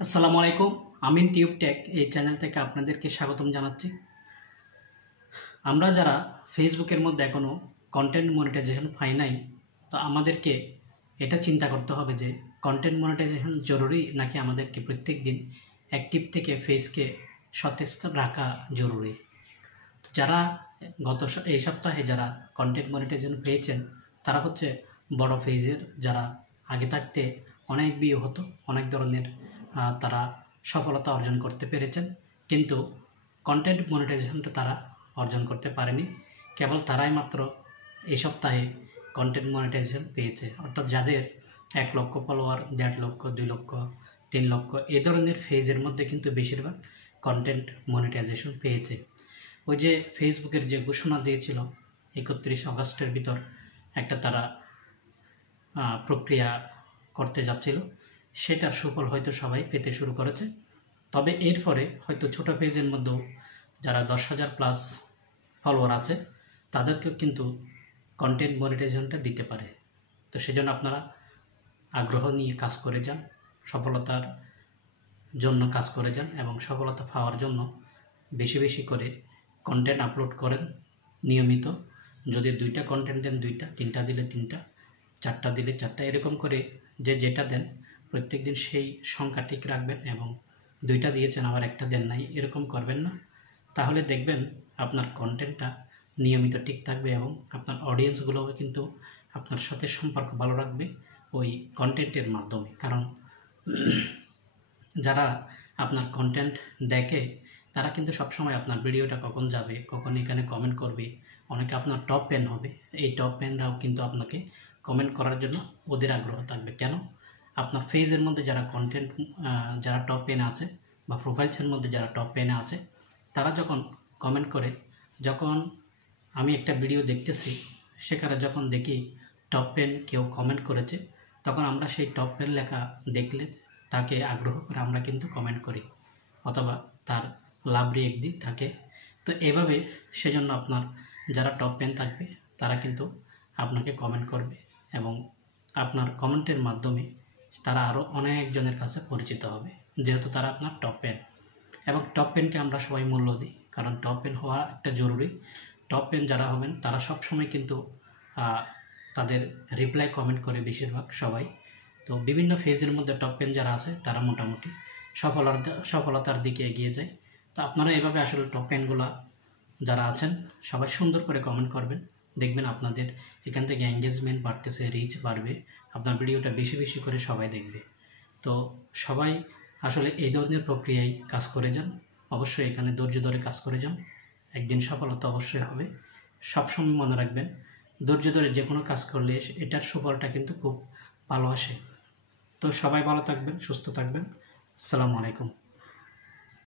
আসসালামু আলাইকুম। আমিন tube take এই চ্যানেল থেকে আপনাদেরকে স্বাগতম জানাচ্ছি। আমরা যারা ফেসবুকের মধ্যে এখনও কন্টেন্ট মনিটাইজেশন পাই নাই, তো আমাদেরকে এটা চিন্তা করতে হবে যে কন্টেন্ট মনিটাইজেশন জরুরি নাকি আমাদেরকে প্রত্যেক দিন অ্যাক্টিভ থেকে ফেসকে সতেজ রাখা জরুরি। তো যারা এই সপ্তাহে যারা কন্টেন্ট মনিটাইজেশন পেয়েছেন তারা হচ্ছে বড় ফেজের, যারা আগে থাকতে অনেক ভিউ হতো, অনেক ধরনের তারা সফলতা অর্জন করতে পেরেছেন, কিন্তু কন্টেন্ট মনিটাইজেশনটা তারা অর্জন করতে পারেনি। কেবল তারাই মাত্র এই সপ্তাহে কন্টেন্ট মনিটাইজেশন পেয়েছে, অর্থাৎ যাদের 1 লক্ষ ফলোয়ার, 1.5 লক্ষ, 2 লক্ষ, 3 লক্ষ এই ধরনের ফেজের মধ্যে কিন্তু বেশিরভাগ কন্টেন্ট মনিটাইজেশন পেয়েছে। ওই যে ফেসবুকের যে ঘোষণা দিয়েছিল 31 আগস্টের ভিতর একটা তারা প্রক্রিয়া করতে যাচ্ছিল, সেটার সুফল হয়তো সবাই পেতে শুরু করেছে। তবে এরপরে হয়তো ছোটো পেজের মধ্যেও যারা 10,000 প্লাস ফলোয়ার আছে তাদেরকেও কিন্তু কন্টেন্ট মনিটাইজেশনটা দিতে পারে। তো সেজন্য আপনারা আগ্রহ নিয়ে কাজ করে যান, সফলতার জন্য কাজ করে যান এবং সফলতা পাওয়ার জন্য বেশি বেশি করে কন্টেন্ট আপলোড করেন নিয়মিত। যদি 2টা কন্টেন্ট দেন 2টা, 3টা দিলে 3টা, 4টা দিলে 4টা, এরকম করে যে যেটা দেন প্রত্যেক দিন সেই সংখ্যা ঠিক রাখবেন এবং 2টা দিয়েছেন আবার 1টা দেন নাই, এরকম করবেন না। তাহলে দেখবেন আপনার কন্টেন্টটা নিয়মিত ঠিক থাকবে এবং আপনার অডিয়েন্সগুলোও কিন্তু আপনার সাথে সম্পর্ক ভালো রাখবে ওই কন্টেন্টের মাধ্যমে। কারণ যারা আপনার কন্টেন্ট দেখে তারা কিন্তু সবসময় আপনার ভিডিওটা কখন যাবে, কখন এখানে কমেন্ট করবে, অনেকে আপনার টপ ফ্যান হবে। এই টপ ফ্যানরাও কিন্তু আপনাকে কমেন্ট করার জন্য ওদের আগ্রহ থাকবে। কেন? আপনার ফেজের মধ্যে যারা কন্টেন্ট যারা টপ পেনে আছে বা প্রোফাইলসের মধ্যে যারা টপ পেনে আছে তারা যখন কমেন্ট করে, যখন আমি একটা ভিডিও দেখতেছি সেখানে যখন দেখি টপ পেন কেউ কমেন্ট করেছে, তখন আমরা সেই টপ পেন লেখা দেখলে তাকে আগ্রহ করে আমরা কিন্তু কমেন্ট করি অথবা তার লাভ রিয়েক্ট দিই তাকে। তো এভাবে সেজন্য আপনার যারা টপ পেন থাকবে তারা কিন্তু আপনাকে কমেন্ট করবে এবং আপনার কমেন্টের মাধ্যমে তারা আরও অনেকজনের কাছে পরিচিত হবে, যেহেতু তারা আপনার টপ পেন। এবং টপ পেনকে আমরা সবাই মূল্য দিই, কারণ টপ পেন হওয়া একটা জরুরি। টপ পেন যারা হবেন তারা সবসময় কিন্তু তাদের রিপ্লাই কমেন্ট করে বেশিরভাগ সবাই। তো বিভিন্ন ফেজের মধ্যে টপ পেন যারা আছে তারা মোটামুটি সফলতার দিকে এগিয়ে যায়। তো আপনারা এভাবে আসলে টপ পেনগুলো যারা আছেন সবাই সুন্দর করে কমেন্ট করবেন, দেখবেন আপনাদের এখান থেকে এঙ্গেজমেন্ট বাড়তেছে, রিচ বাড়বে, আপনার ভিডিওটা বেশি বেশি করে সবাই দেখবে। তো সবাই আসলে এই ধরনের প্রক্রিয়ায় কাজ করে যান, অবশ্যই এখানে ধৈর্য ধরে কাজ করে যান, একদিন সফলতা অবশ্যই হবে। সবসময় মনে রাখবেন ধৈর্য ধরে যে কোনো কাজ করলে এটার সুফলটা কিন্তু খুব ভালো আসে। তো সবাই ভালো থাকবেন, সুস্থ থাকবেন। আসসালামু আলাইকুম।